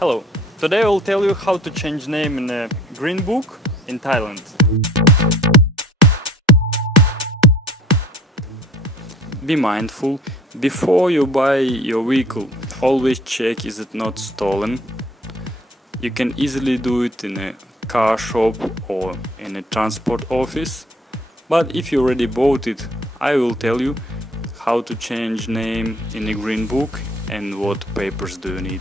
Hello, today I will tell you how to change name in a green book in Thailand. Be mindful, before you buy your vehicle, always check is it not stolen. You can easily do it in a car shop or in a transport office, but if you already bought it, I will tell you how to change name in a green book and what papers do you need.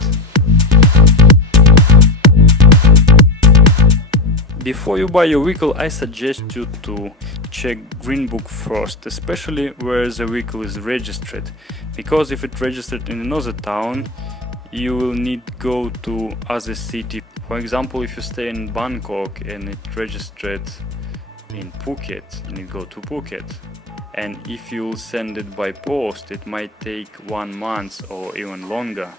Before you buy your vehicle, I suggest you to check green book first, especially where the vehicle is registered, because if it's registered in another town, you will need to go to other city. For example, if you stay in Bangkok and it's registered in Phuket, you need to go to Phuket. And if you send it by post, it might take 1 month or even longer.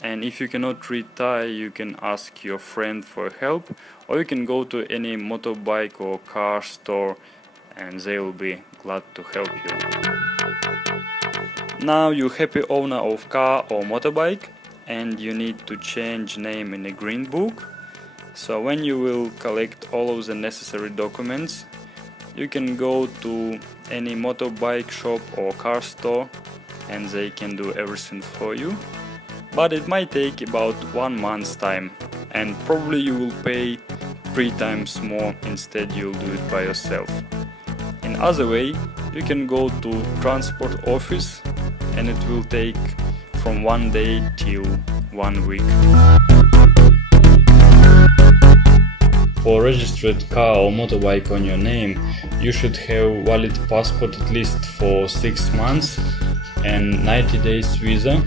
And if you cannot read Thai, you can ask your friend for help, or you can go to any motorbike or car store and they will be glad to help you. Now you're happy owner of car or motorbike and you need to change name in a green book. So when you will collect all of the necessary documents, you can go to any motorbike shop or car store and they can do everything for you. But it might take about 1 month's time and probably you will pay 3 times more instead you'll do it by yourself. In other way, you can go to transport office and it will take from 1 day till 1 week. For registered car or motorbike on your name, you should have valid passport at least for 6 months and 90 days visa.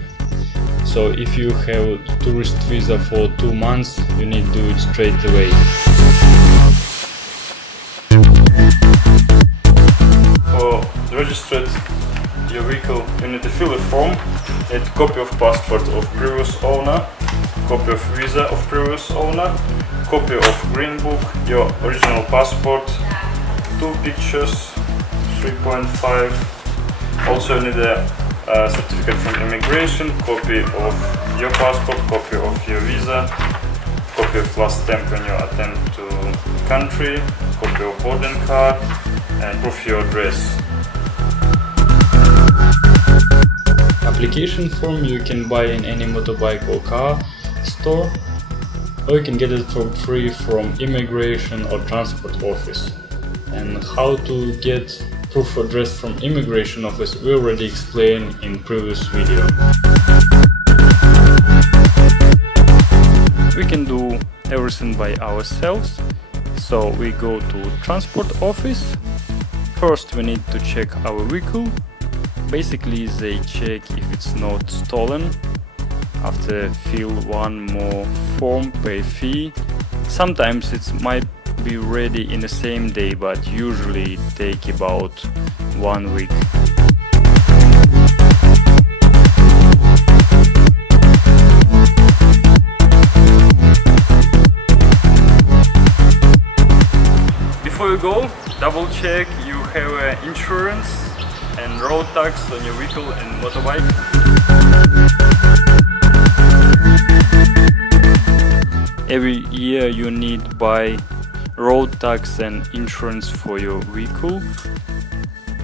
So if you have tourist visa for 2 months, you need to do it straight away. For registered your vehicle, you need to fill a form, a copy of passport of previous owner, copy of visa of previous owner, copy of green book, your original passport, 2 pictures, 3.5. Also you need a certificate from immigration, copy of your passport, copy of your visa, copy of last stamp when you attend to country, copy of boarding card and proof of your address. Application form you can buy in any motorbike or car store, or you can get it for free from immigration or transport office. And how to get proof of address from immigration office we already explained in previous video. We can do everything by ourselves, so we go to transport office. First we need to check our vehicle. Basically they check if it's not stolen. After fill one more form, pay fee. Sometimes it might be ready in the same day, but usually it take about 1 week. Before you go, double check you have insurance and road tax on your vehicle and motorbike. Every year you need to buy road tax and insurance for your vehicle.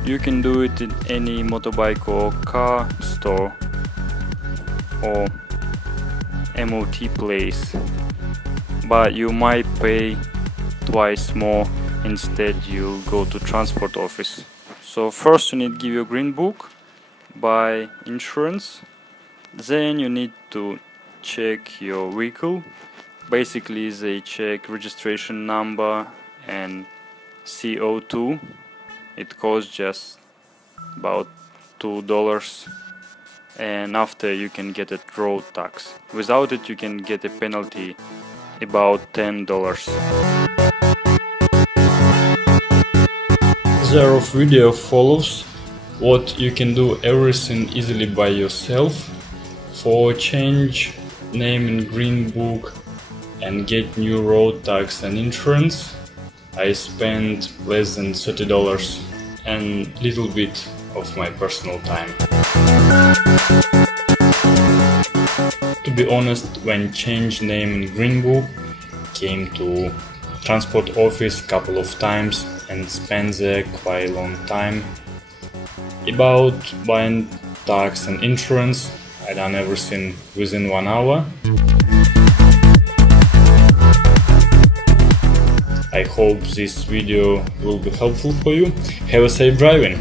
You can do it in any motorbike or car store or MOT place, but you might pay twice more. Instead you'll go to transport office. So first you need to give your green book, buy insurance, then you need to check your vehicle. Basically they check registration number and CO2. It costs just about $2, and after you can get a road tax. Without it you can get a penalty about $10. There of video follows what you can do everything easily by yourself. For change name in green book and get new road tax and insurance, I spent less than $30 and little bit of my personal time. To be honest, when changed name in Green Book, came to transport office a couple of times and spent there quite a long time. About buying tax and insurance, I done everything within 1 hour. I hope this video will be helpful for you. Have a safe driving!